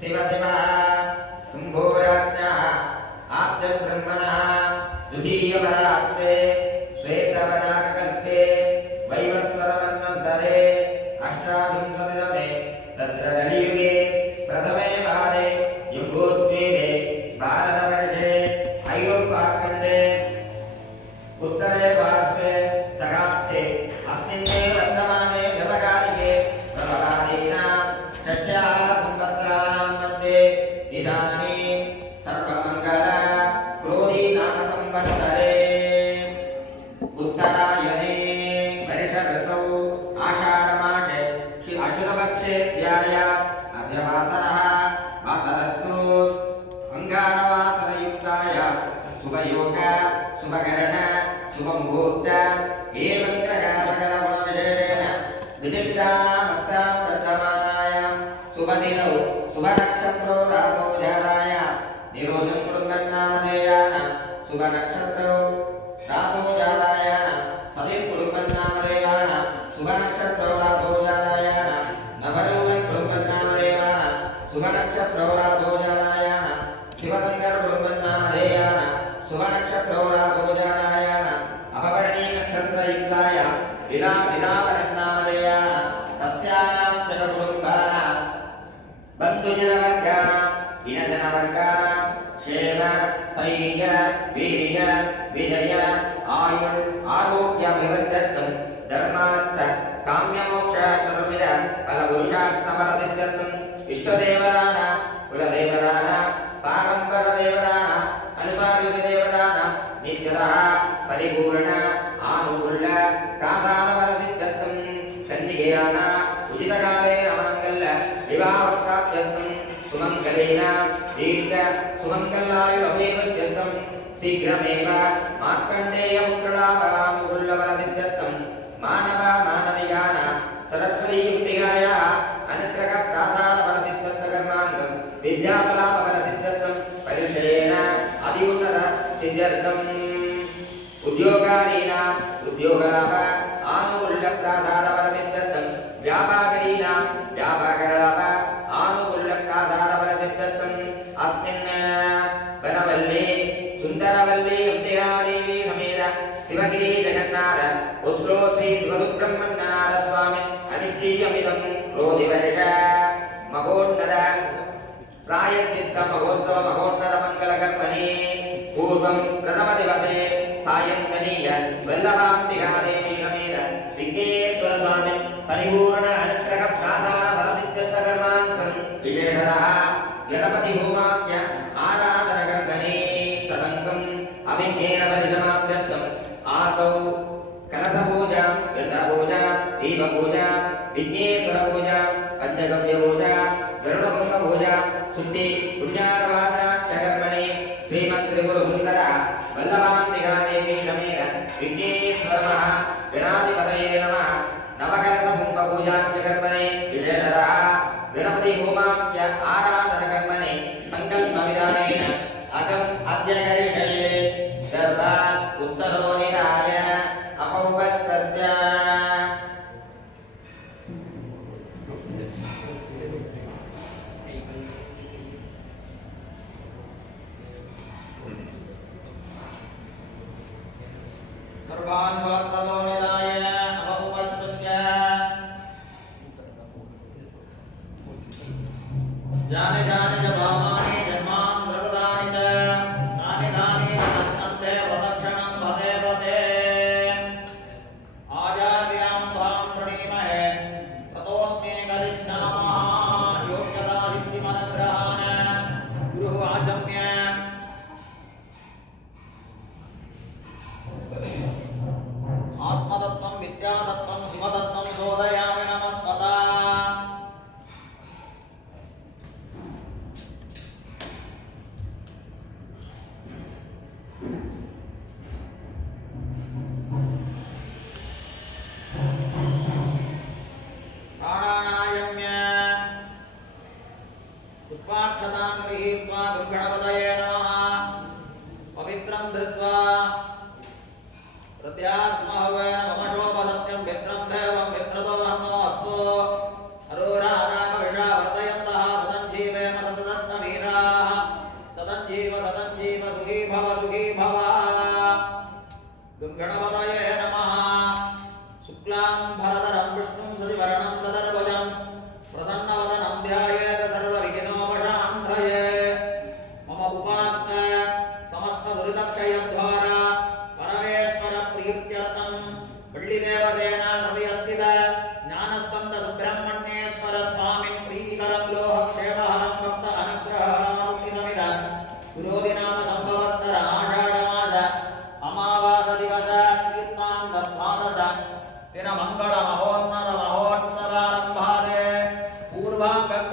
शिवशिवः शम्भोराज्ञः आद्यब्रह्मणः द्वितीयपराक्ते श्वेतपरागकल्पे वैवस्वरमन्वन्तरे अष्टाविंशतितमे तत्र कलियुगे प्रथमे वारे जम्बूद्वीपे भारतवर्षे ऐरोप्याखण्डे उत्तरे पार्श्वे सगाब्दे अस्मिन्नेव वर्तमाने व्यवहारिके प्रभवादीनां षष्ट्याः संवत्सराणां मध्ये इदानीं सर्वमङ्गल क्रोधी नाम संवत्सरे उत्तरायणे वर्षऋतौ आषाढमासे अशुभपक्षे ध्याय मध्यवासरः वासरस्तु अङ्गारवासरयुक्ताय शुभयोग शुभकरण शुभमुहूर्त एवं ग्रहः सकलगुणविशेषेण विचित्राणामस्यां वर्तमानायां शुभदिनौ शुभनक्षत्रो रासौ जाताय निरोधं कुटुम्बन्नामधेयानां शुभनक्षत्रो रासौ जातायानां सतिः कुटुम्बन्नामदेवानां शुभनक्षत्रो रासौ जातायानां नवरूपं कुटुम्बन्नामदेवानां शुभनक्षत्रो रासौ जातायानां शिवशङ्कर कुटुम्बन्नामधेयानां शुभनक्षत्रो रासौ जातायानां अपवर्णी नक्षत्रयुक्ताय विलावरन्नामधेयानां तस्यानां शतकुटुम्बानां बन्धुजनवर्गाणां इनजनवर्गाणां क्षेम स्थैर्य वीर्य विजय आयुर् आरोग्याभिवृद्ध्यर्थं धर्मार्थ काम्यमोक्ष चतुर्विध फलपुरुषार्थफलसिद्ध्यर्थम् इष्टदेवतानां कुलदेवतानां पारम्परदेवतानां अनुसारयुतदेवतानां नित्यतः परिपूर्ण आनुकूल्य प्रासादफलसिद्ध्यर्थं कन्यकेयानां उचितकालेन माङ्गल्य विवाहप्राप्त्यर्थं सुमङ्गलेन दीर्घ सुमङ्गलायुरभिवृद्ध्यर्थं शीघ्रमेव मार्कण्डेयपुत्रलाभानुकूल्यफलसिद्ध्यर्थं मानव मानविकानां सरस्वतीयुक्तिकायाः अनुग्रह प्रासादफलसिद्ध्यर्थकर्माङ्गं विद्याफलाफलसिद्ध्यर्थं परिचयेन अत्युन्नत सिद्ध्यर्थम् उद्योगारीणाम् उद्योगलाभ आनुकूल्य प्रासादफलसिद्ध्यर्थं व्यापारीणां व्यापारलाभ आनुकूल्य प्रासादफलसिद्ध्यर्थम् अस्मिन् वनवल्ली सुन्दरवल्ली अम्बिकादेवी समेत शिवगिरि जगन्नाथ उस्रो श्री शिवसुब्रह्मण्यनाथ स्वामी अनिष्ठीयमिदं क्रोधिवर्ष महोन्नत प्रायश्चित्त महोत्सव महोन्नत मङ्गलकर्मणि पूर्वं प्रथमदिवसे सायन्तनीय वल्लभाम्बिकादेवी समेत विघ्नेश्वर स्वामी परिपूर्ण अनुग्रह प्रासाद फलसिद्ध्यर्थकर्मान्तं विशेषतः गणपति होमाख्य आराधनकर्मणि तदङ्गम् अभिज्ञेन परिसमाप्त्यर्थम् आदौ कलशपूजा गन्धपूजा दीपपूजा विघ्नेश्वरपूजा पञ्चगव्यपूजा गरुडकुम्भपूजा शुद्धि पुण्यार्वाचनाख्यकर्मणि श्रीमत्त्रिपुरसुन्दर वल्लभाम्बिकादेवी समेत विघ्नेश्वरमः गणाधिपतये नमः नवकलशकुम्भपूजाख्यकर्मणि विशेषतः गणपति होमाख्य आराधनकर्मणि सङ्कल्पविधानेन अहम् अद्य करिष्ये गर्भा उत्तरो निधाय अपौपस्तस्य गर्भान् वक्रतो निधाय अपौपस्तस्य जाने जाने च भावानि जन्मान्तरकृतानि च तानि तानि नमस्कन्ते प्रदक्षिणं पदे पदे आचार्यां त्वां प्रणीमहे ततोऽस्मि करिष्यामः योग्यता सिद्धिमनुग्रहान् गुरुः आचम्य आत्मतत्त्वं विद्यातत्त्वं शिवतत्त्वं शोधयामि नमस्वता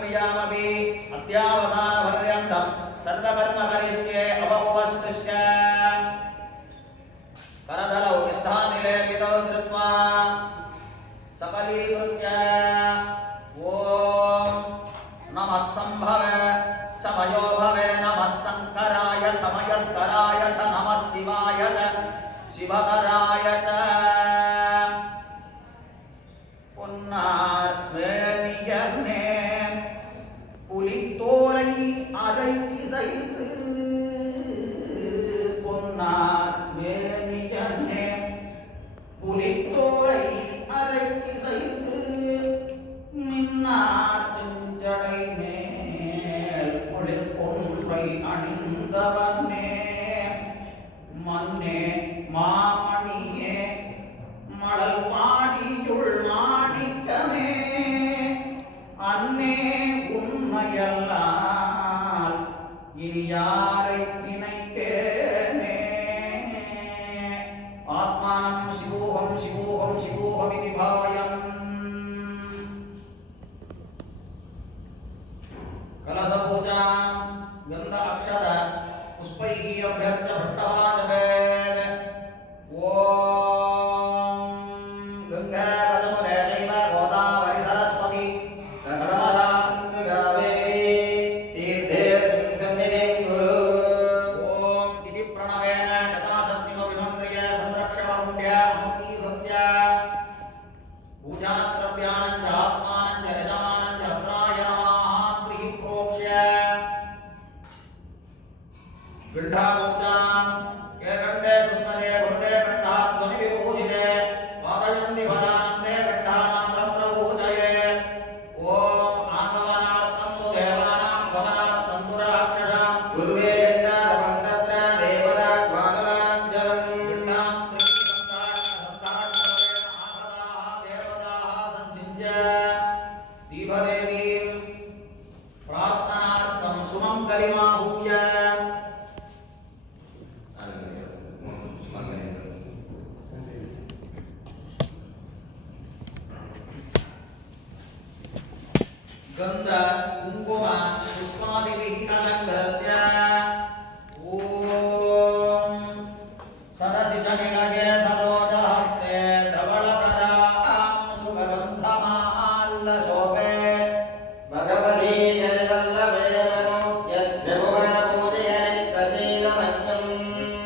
क्रियामपि अद्यावसानपर्यन्तं सर्वकर्म करिष्ये अवपुवस्तुश्च करदलौ गन्धानिलेपितौ कृत्वा सकलीकृत्य ॐ नमः संभव च मयो भवे नमः शङ्कराय च मयस्कराय च नमः शिवाय च शिवकराय च பொன்னார்வேணியனே புலித்தோலை அரைக்கி செய்து பொன்னார்வேணியனே புலித்தோலை அரைக்கி செய்து மின்னார் செஞ்சடை மேல் ஒளிர் கொன்றை அணிந்தவனே மன்னே மாமணியே மடல் பாடியுள் மாணிக்கமே அன்னே உண்மையல்லால் இனி யாரை நினைக்கேனே ஆத்மானம் சிவோகம் சிவோகம் சிவோகம் இதி பாவயன் கலச பூஜா கந்த அக்ஷத புஷ்பைஹி அभ्यर्च्य भट्टवाजपेद ஓம் गंगा कलमुले दैव गोदावरी सरस्वती नर्मदा कावेरी तीर्थेऽस्मिन् सन्निधिं कुरु ओम इति प्रणवेन यथाशक्तिनो विमन्त्र्य संरक्षवमुण्ड्य अमुदीकृत्य पूजाद्रव्याणं च आत्मानं च यजमानं च अस्त्राय नमः त्रिः प्रोक्ष्य गृह्णापूजा केकण्डे सुस्मरे गुण्डे गृह्णाध्वनि विभूषिते वादयन्ति फलानन्दे गृह्णानाथं प्रपूजये ॐ आगमनार्थं तु देवानां गमनार्थं तु राक्षसां गुरुवे गृह्णारवं तत्र देवदाग्वानुलाञ्जलं गृह्णां त्रिसन्तानसन्तानपरेण आगताः देवताः सञ्चिन्त्य दीपदेवीं प्रार्थनार्थं सुमङ्गलिमाहूय गंध कुंकुम पुष्पादिभिः अलङ्कृत्य ॐ सरसिजनिलये सरोजहस्ते धवलधरां सुगन्धमाल्लशोभे भगवती जनवल्लभे मनोज्ञत्रिभुवनपूजयनिप्रसीदमन्यम्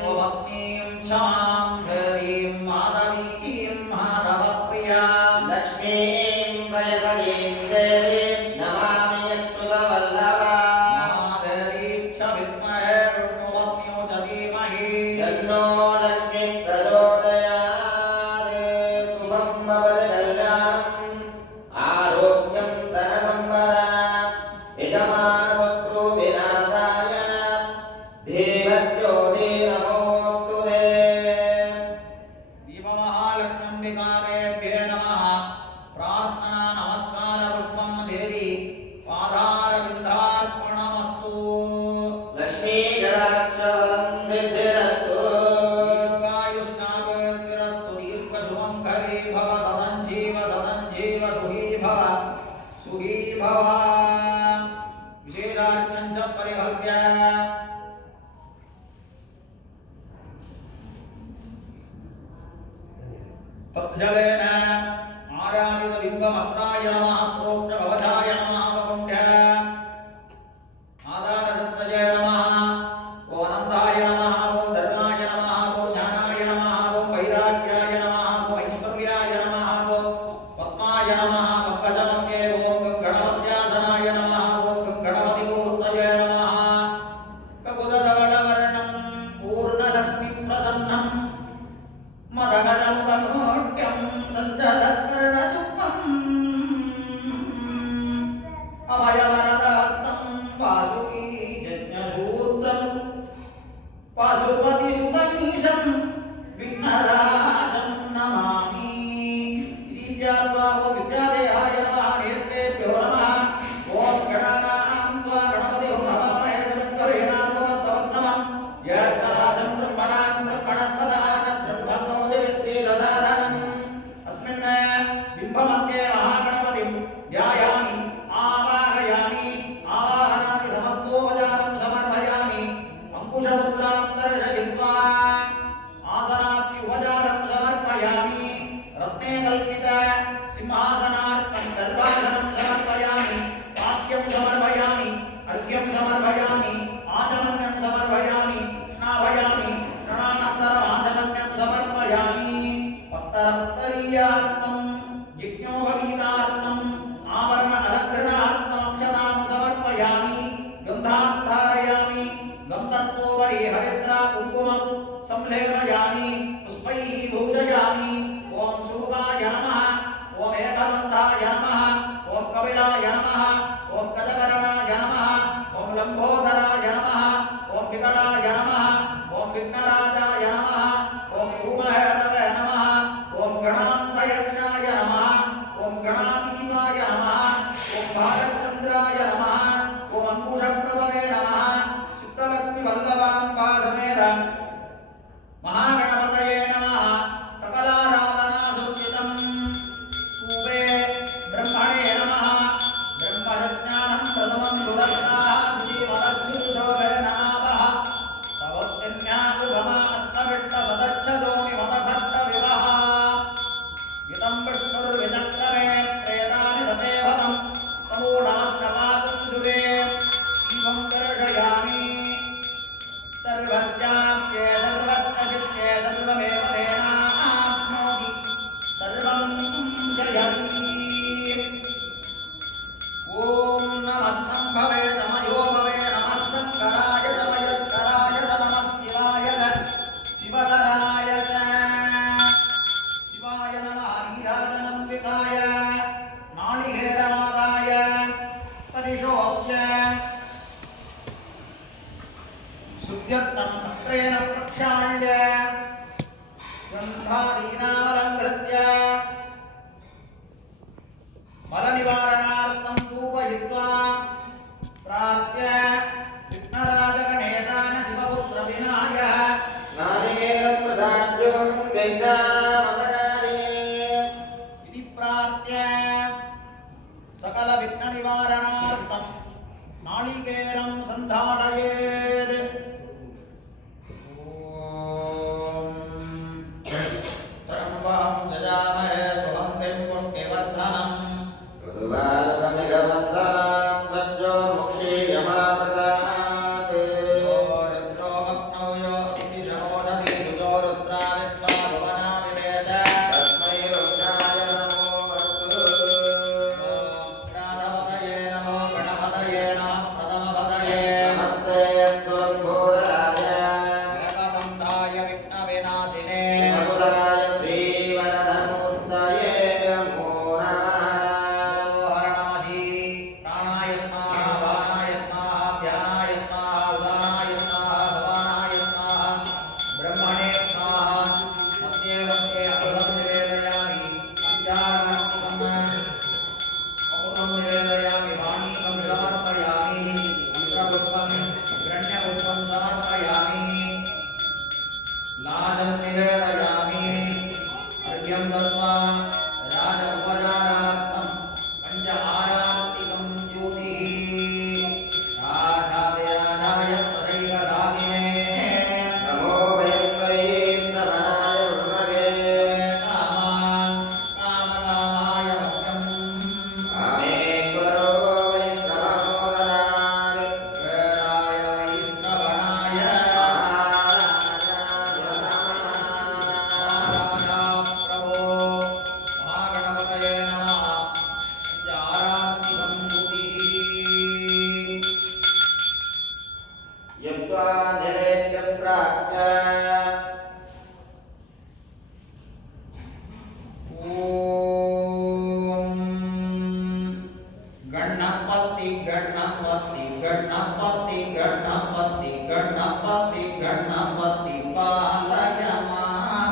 ॐ भक्तिं क्षमां हरीं माधवीं माधवप्रियां लक्ष्मीं प्रयसनीं देवीं तत्जलेन आराधित बिम्बमस्त्राय नमः प्रोक्त भवधाय नमः वकुण्ठ आधारशब्दये नमः ॐ अनन्ताय नमः ॐ धर्माय नमः ॐ ज्ञानाय नमः ॐ वैराग्याय नमः ॐ ऐश्वर्याय नमः ॐ पद्माय नमः पङ्कजमध्ये ॐ गणपत्यासनाय नमः ॐ गणपतिमूर्तये नमः ककुदधवलवर्णं पूर्णलक्ष्मीप्रसन्नं मदगजमुखमूर्त्यं सञ्जलकर्णयुग्मम् अभयवरदहस्तं वासुकीजज्ञसूत्रं पशुपतिसुतमीशं विघ्नराजं नमामि इत्यात्वा विद्यादेहाय नमः नेत्रेभ्यो नमः ॐ गणानां त्वा गणपतिं हवामहे जगद्गुरुनामस्तवस्तमं यत्तराजं ब्रह्मणां ब्रह्मणस्पदाः अस्मिन् बिम्बमध्ये महागणपतिं ध्यायामि आवाहयामि आरोग्य शुद्ध्यर्थम् अस्त्रेण प्रक्षाल्य गन्धादीनामलङ्कृत्य मलनिवारणार्थं पूजयित्वा प्रार्थ्य विघ्नराजगणेशान शिवपुत्रविनाय नारिकेलं प्रदाद्यो गङ्गामवतारिणे इति प्रार्थ्य सकलविघ्ननिवारणार्थं नालिकेलं सन्धारयेत्। त्र्यम्बकं यजामहे सुगन्धिं पुष्टिवर्धनम् ऋतुवारुकमिगवर्धनात् वज्रोर्मुक्षीयमामृतात् यो रुद्रो भग्नौ यो इशिषमोषधीषु जो रुद्रा विश्वा भुवना विवेश तस्मै रुद्राय नमो अस्तु। प्राणपतये नमो गणपतये नमः प्रथमपतये नमस्ते त्वम्भोदराय जगदन्धाय विघ्नविनाशिने मधुराय श्रीवरदमूर्तये नमो नमः। हरणमसि प्राणाय स्वाहा वाणाय स्वाहा ध्यानाय स्वाहा उदानाय स्वाहा भवानाय स्वाहा ब्रह्मणे स्वाहा मध्ये मध्ये अमृतं निवेदयामि विद्यामस्तिकम् अमृतं निवेदयामि वाणीकं समर्पयामि मन्त्रपुष्पं हिरण्यपुष्पं समर्पयामि लाजं निवेदयामि अर्घ्यं दत्त्वा राज उपचारार्थं पञ्च आरात्तिकं ज्योतिः राजाधिराजाय तदैकसामिने नमो वयङ्करे श्रवणाय उन्मगे कामकामाय भक्त्यम् कामेश्वरो वै श्रवणोदराय वेदाय वै श्रवणाय राजा प्रभो महागणपतये नमः आरात्तिकं ज्योतिः यत्त्वा निवेद्य प्राप्य ॐ गणपति गणपति गणपति गणपति गणपति गणपति पालय मां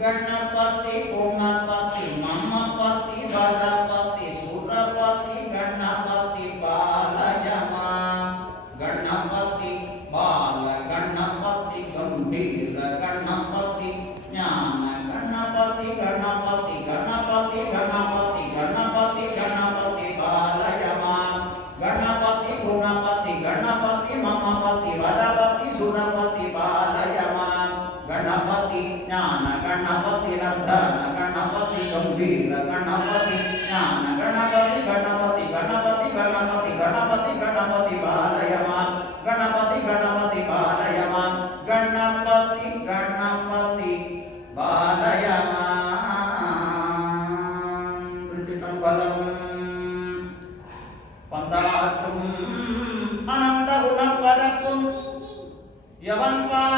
गणपति गुणपति ममपति वरपति सुरपति गणपति पालय मां गणपति बाल गणपति गंभीर गणपति ज्ञान गणपति गणपति गणपति गणपति गणपति गणपति पालय मां गणपति गुणपति गणपति ममपति वरपति सुरपति पालय मां गणपति ज्ञान गणपति नर्धन गणपति गंभीर गणपति ज्ञान गणपति गणपति गणपति गणपति गणपति गणपति पालय मां गणपति गणपति पालय मां गणपति गणपति पालय मां धृतितं बलम् पन्दातुम् अनन्तगुणपरकुं यवन्पाल्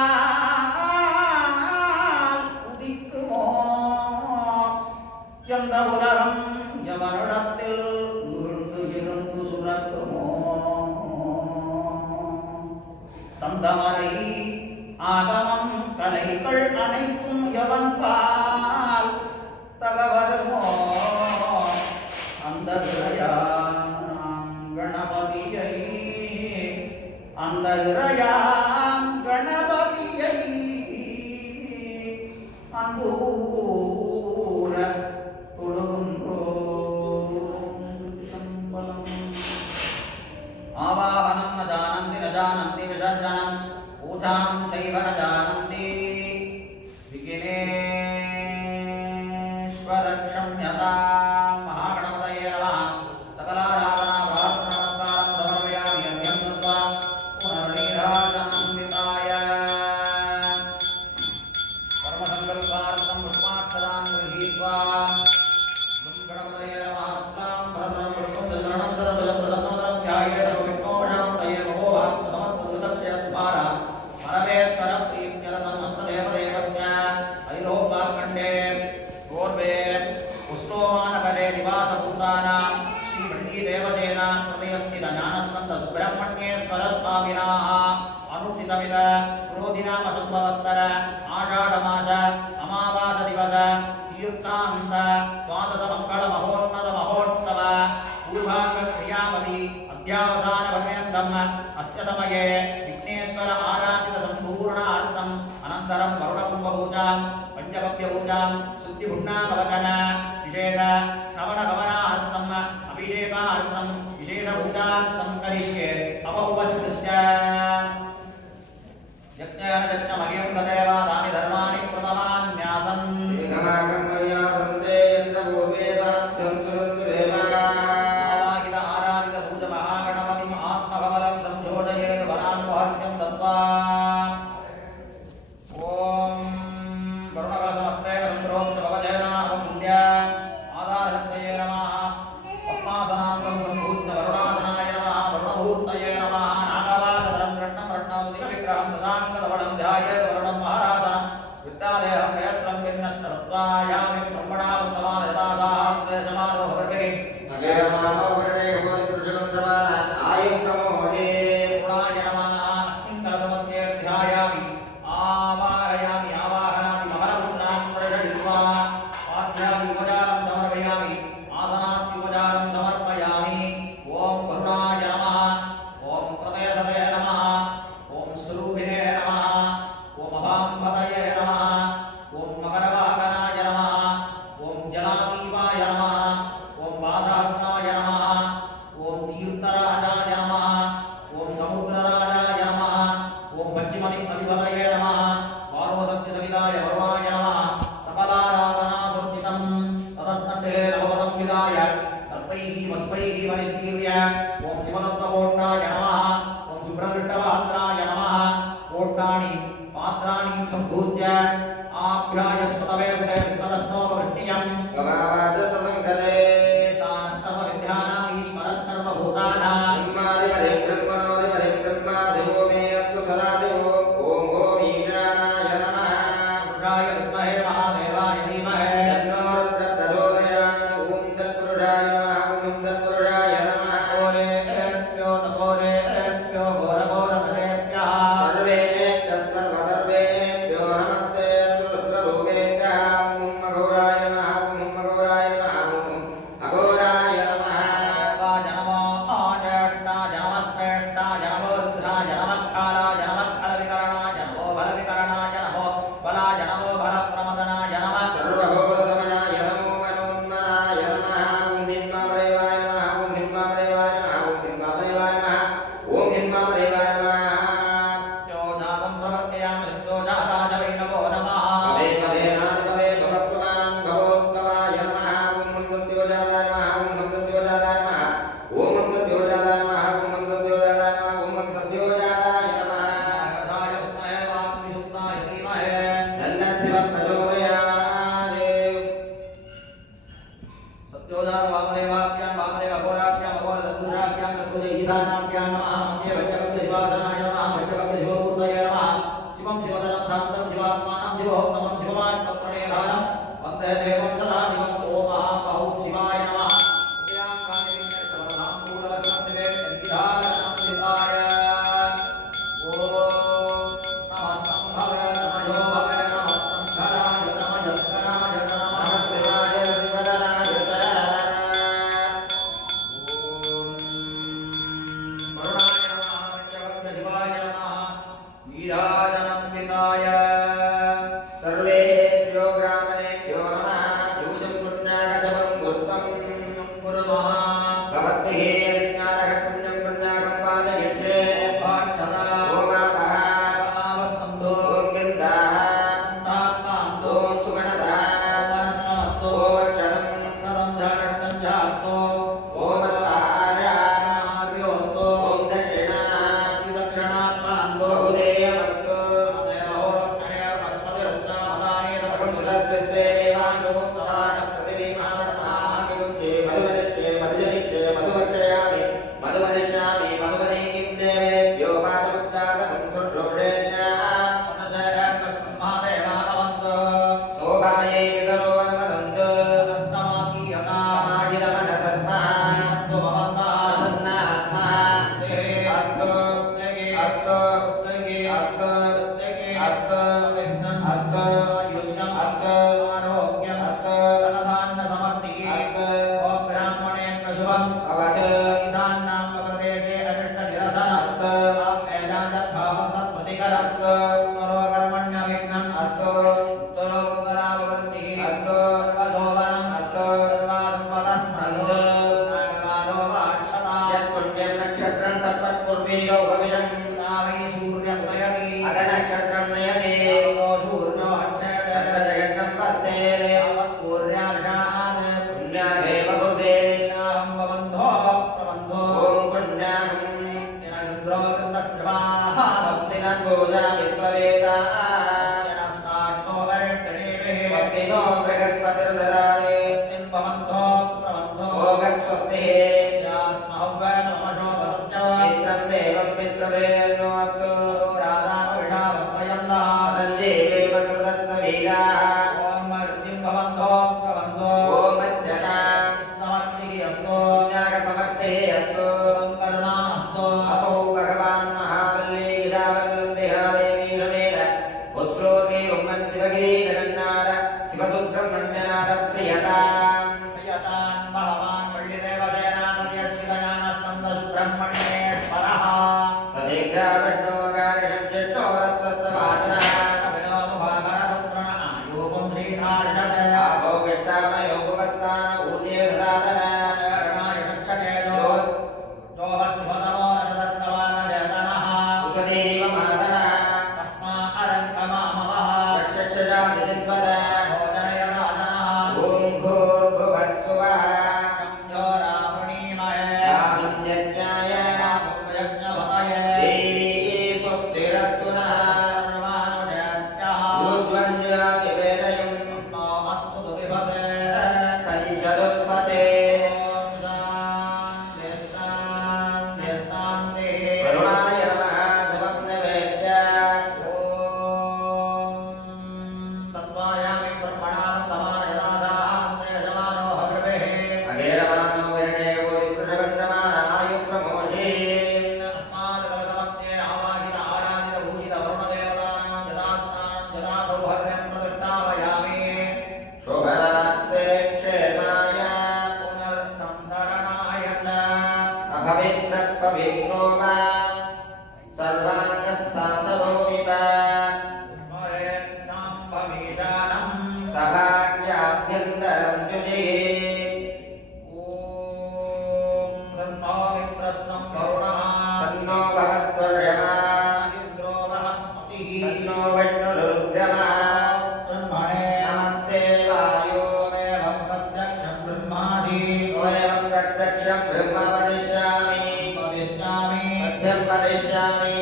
उदिक्कुमो எந்த உலகம் எவனிடத்தில் உருண்டு இருந்து சுரக்குமோ சந்தமரை ஆகமம் கலைகள் அனைத்தும் எவன் பால் தகவருமோ அந்த இறையாம் கணபதியை அந்த இறையாம் கணபதியை அன்பு கூற आवाहनं न जानन्ति विसर्जनं पूजां चैव न जानन्ति विघ्नेश्वर क्षम्यतां महागणपतये नमः सकलाराधना प्रार्थना नमस्कारं समर्पयामि अर्घ्यं दत्त्वा पुनर्नीराजनं विताय कर्मसङ्कल्पार्थं पुष्पाक्षतां गृहीत्वा गणपतये नमः अस्तां भरतनं पुष्पं दशरणं सदभुजं प्रसन्नवदनं ध्यायेत् सर्वविघ्नोपशान्तये महोभाक्तसमस्तदुर्दक्षयद्वारा परमेश्वर प्रीत्य संत सुब्रह्मण्येश्वर स्वामिनाः अनुष्ठितमिद क्रोधिनाम संवत्सर आषाढमास अमावास दिवस तीर्थान्त द्वादश मंगल महोन्नत महोत्सव पूर्वांग क्रियावधि अध्यावसान पर्यन्तम् अस्य समये विघ्नेश्वर आराधित संपूर्णार्थम् अनन्तरं वरुणकुम्भपूजां पंचगव्यपूजां शुद्धिपुण्णाकवचन विशेष श्रवणगमनार्थम् अभिषेकार्थं विशेषपूजार्थं करिष्ये अपउपस्पृश्य यज्ञेन यज्ञमयं तदेव तानि धर्माणि प्रथमान्यासन् बहुदेयमस्तु वीरो भविषं तावै सूर्यमुदयति अदनक्षत्रं नयति तावतो सूर्यो अच्छेते तत्र जगन्नं पस्ते यावत्पूर्यार्षात् पुण्यादेव कुर्ते नाहं भवन्धो प्रबन्धो ॐ पुण्याहं इन्द्रो कृतस्रवाः सप्तिनं पूजा विश्ववेदा यनस्तार्तो वर्तनेभिः स्वस्तिनो बृहस्पतिर्ददाति स्वस्तिं भवन्धो प्रबन्धो भोगस्वस्तिः यास्महव्वै नमशो वसत्यव मित्रं देवं मित्रदेवो अस्तु राधाविषावर्तयन्तः सदञ्जीवेम कृतस्य वीराः ॐ मरुतिं भवन्धो प्रबन्धो ॐ मध्यता समर्थिः अस्तु पुण्यागसमर्थिः अस्तु कर्मा अस्तु असौ भगवान् महाबली गिरावल्लम् विहारेवी रमेण वस्त्रोत्री उम्मन् शिवगिरी जगन्नाथ शिवसुब्रह्मण्यनाथ प्रियताम् प्रियतान् भगवान् वल्लिदेवसेनानदयस्थितज्ञानस्कन्दसुब्रह्मण्येश्वरः तदेग्रा विष्णोगारिषं ज्येष्ठोरस्तस्तवादनः विलोमुभागरपुत्रण आयोगं श्रीधार्षते आभोगिष्टामयोपस्थान ऊर्जे ददातन कुसदेव मातरः चक्षजातिचिन्वद ॐ भूर्भुवस्सुवः यागं यज्ञाय देवी स्वस्तिरस्तु नः ऊर्ध्वञ्जातिवेदयम् सञ्चतुष्पते वरुणाय नमः शुभं नैवेद्यात् अगेरमानो वर्णे बोधिपुरुषगण्डमानायु प्रमोषे शोभनार्थे क्षेमाय अभवित्रपवित्रो वा सर्वाङ्गस्सान्तरोऽपि वा सभाग्याभ्यन्तरं जुजे सन्नो भवत्वर्यमा सन्नो विष्णुरुद्रमा नमस्ते वायो वयं प्रत्यक्षं ब्रह्म वदिष्यामि मध्यं वदिष्यामि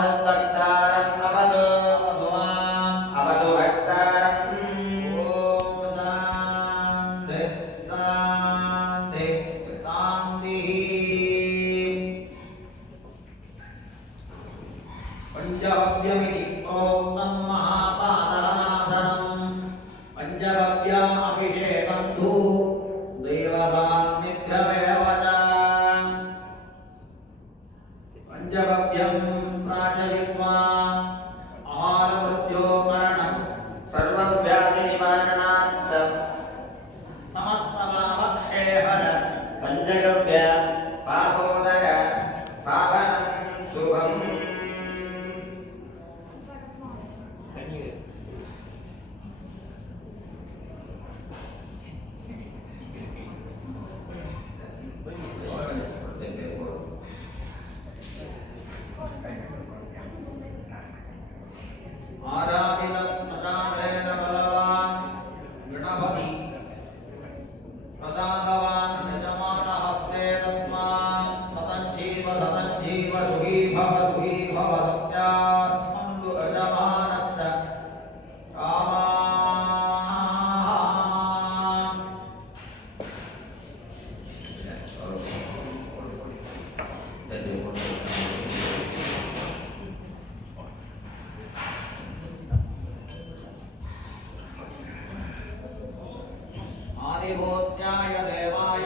तद्भक्तारम् अवतु अवतु भक्तारम् पंचगव्यमिति प्रोक्तं महापातकनाशनं पंचगव्या अभिषेकन्धु देवसान्निध्यमेव च पंचगव्यं प्राचयित्वा आहारमृत्योपरणं सर्वं व्याधिनिवारणार्थं समस्तपापक्षेपरं पञ्चगव्य पादोदक पावनं शुभम् आराधितं प्रसादेन बलवान् गणपति प्रसादवान् यजमानहस्ते दत्त्वा सतञ्जीव सुखी भव सत्याः सन्तु यजमानस्य कामाः आदिभूत्याय देवाय